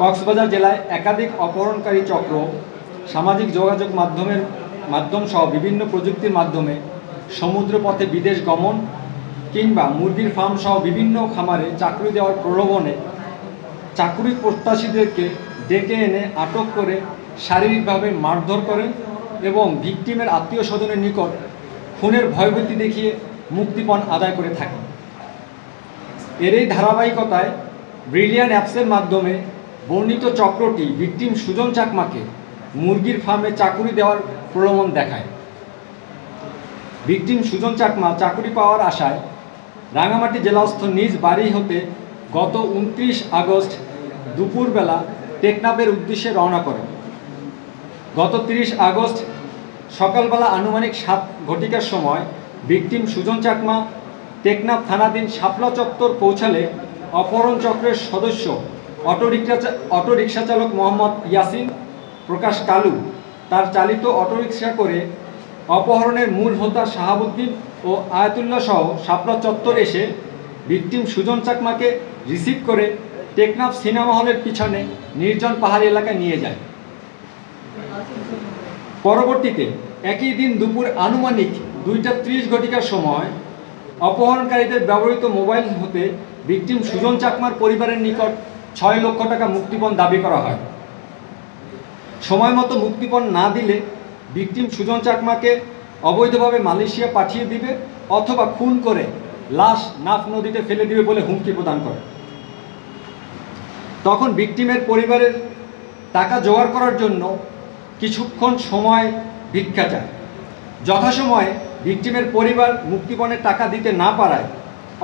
কক্সবাজার জেলায় একাধিক অপহরণকারী চক্র সামাজিক যোগাযোগ মাধ্যম সহ বিভিন্ন প্রযুক্তির মাধ্যমে সমুদ্রপথে বিদেশ গমন কিংবা মুরগির ফার্ম সহ বিভিন্ন খামারে চাকরি দেওয়ার প্রলোভনে চাকরি প্রত্যাশীদেরকে ডেকে এনে আটক করে শারীরিকভাবে মারধর করেন এবং ভিকটিমের আত্মীয় স্বজনের নিকট খুনের ভয়ভীতি দেখিয়ে মুক্তিপণ আদায় করে থাকে। এর এই ধারাবাহিকতায় ব্রিলিয়ান্ট অ্যাপসের মাধ্যমে বর্ণিত চক্রটি ভিকটিম সুজন চাকমাকে মুরগির ফার্মে চাকুরি দেওয়ার প্রলোভন দেখায়। ভিকটিম সুজন চাকমা চাকুরি পাওয়ার আশায় রাঙামাটি জেলাস্থ নিজ বাড়ি হতে গত 29 আগস্ট দুপুরবেলা টেকনাফের উদ্দেশ্যে রওনা করেন। গত 30 আগস্ট সকালবেলা আনুমানিক 7 ঘটিকার সময় ভিকটিম সুজন চাকমা টেকনাফ থানাধীন শাপলা চত্বর পৌঁছালে অপহরণ চক্রের সদস্য অটোরিকশা চালক মোহাম্মদ ইয়াসিন প্রকাশ কালু তার চালিত অটোরিকশা করে অপহরণের মূল হোতা শাহাবুদ্দিন ও আয়াতুল্লাহ সহ শাপলা চত্বর এসে ভিকটিম সুজন চাকমাকে রিসিভ করে টেকনাফ সিনেমা হলের পিছনে নির্জন পাহাড়ি এলাকায় নিয়ে যায়। পরবর্তীতে একই দিন দুপুর আনুমানিক 2:30 ঘটিকার সময় অপহরণকারীদের ব্যবহৃত মোবাইল হতে ভিকটিম সুজন চাকমার পরিবারের নিকট 6 লক্ষ টাকা মুক্তিপণ দাবি করা হয়। সময় মতো মুক্তিপণ না দিলে ভিকটিম সুজন চাকমাকে অবৈধভাবে মালয়েশিয়া পাঠিয়ে দিবে অথবা খুন করে লাশ নাফ নদীতে ফেলে দিবে বলে হুমকি প্রদান করে। তখন ভিকটিমের পরিবারের টাকা জোগাড় করার জন্য কিছুক্ষণ সময় ভিক্ষা চায়। যথাসময়ে ভিকটিমের পরিবার মুক্তিপণের টাকা দিতে না পারায়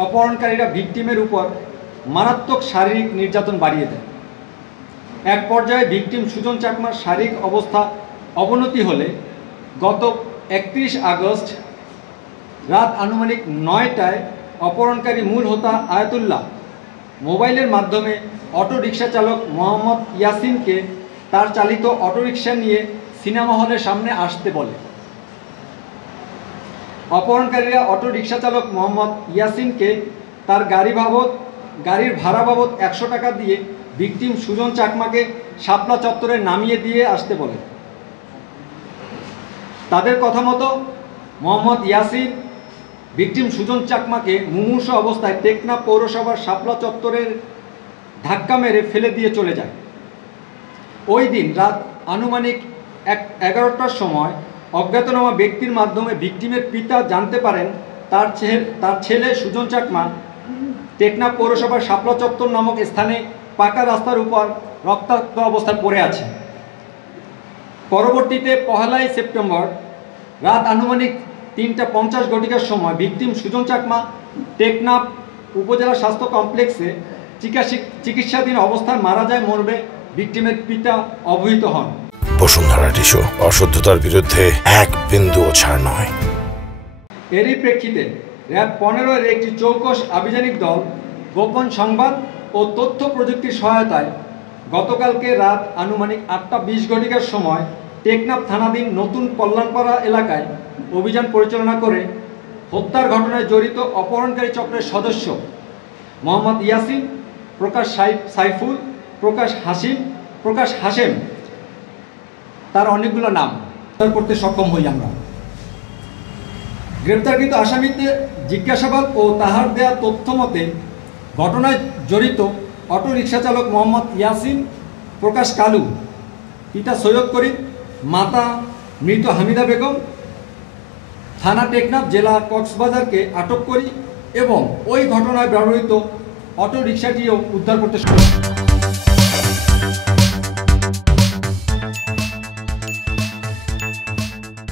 অপহরণকারীরা ভিকটিমের উপর মারাত্মক শারীরিক নির্যাতন বাড়িয়ে দেয়। এক পর্যায়ে ভিকটিম সুজন চাকমার শারীরিক অবস্থা অবনতি হলে গত 31 আগস্ট রাত আনুমানিক 9টায় অপহরণকারী মূল হোতা আয়াতুল্লাহ মোবাইলের মাধ্যমে অটোরিকশা চালক মোহাম্মদ ইয়াসিনকে তার চালিত অটোরিকশা নিয়ে সিনেমা হলের সামনে আসতে বলে। অপহরণকারীরা অটোরিকশা চালক মোহাম্মদ ইয়াসিনকে তার গাড়ির ভাড়া বাবদ 100 টাকা দিয়ে ভিকটিম সুজন চাকমাকে শাপলা চত্বরে নামিয়ে দিয়ে আসতে বলে। তাদের কথা মতো মোহাম্মদ ইয়াসিন ভিকটিম সুজন চাকমাকে মুমূর্ষ অবস্থায় টেকনাফ পৌরসভার শাপলা চত্বরের ধাক্কা মেরে ফেলে দিয়ে চলে যায়। ওই দিন রাত আনুমানিক 11টার সময় অজ্ঞাতনামা ব্যক্তির মাধ্যমে ভিকটিমের পিতা জানতে পারেন তার ছেলে সুজন চাকমা টেকনাফ পৌরসভার শাপলা চত্বর নামক স্থানে পাকা রাস্তার উপর রক্তাক্ত অবস্থায় পড়ে আছে। পরবর্তীতে 1 সেপ্টেম্বর রাত আনুমানিক 3:50 ঘটিকার সময় ভিকটিম সুজন চাকমা টেকনাফ উপজেলা স্বাস্থ্য কমপ্লেক্সে চিকিৎসাধীন অবস্থায় মারা যায় মর্মে ভিকটিমের পিতা অবহিত হন। বসুন্ধরা টিস্যু অশুদ্ধতার বিরুদ্ধে এক বিন্দুও ছাড় নয়। এরই প্রেক্ষিতে র্যাব 15-এর একটি চৌকস আভিযানিক দল গোপন সংবাদ ও তথ্য প্রযুক্তির সহায়তায় গতকালকে রাত আনুমানিক 8:20 ঘটিকার সময় টেকনাফ থানাধীন নতুন কল্যাণপাড়া এলাকায় অভিযান পরিচালনা করে হত্যার ঘটনায় জড়িত অপহরণকারী চক্রের সদস্য মোহাম্মদ ইয়াসিন, প্রকাশ সাইফুল, প্রকাশ হাশেম তার অনেকগুলো নাম করতে সক্ষম হই আমরা। গ্রেপ্তারকৃত আসামিদের জিজ্ঞাসাবাদ ও তাহার দেয়া তথ্য মতে ঘটনায় জড়িত অটোরিকশা চালক মোহাম্মদ ইয়াসিন প্রকাশ কালু, পিতা সৈয়দ করিম, মাতা মৃত হামিদা বেগম, থানা টেকনাফ, জেলা কক্সবাজারকে আটক করি এবং ওই ঘটনায় ব্যবহৃত অটোরিকশাটিও উদ্ধার করতে সক্ষম।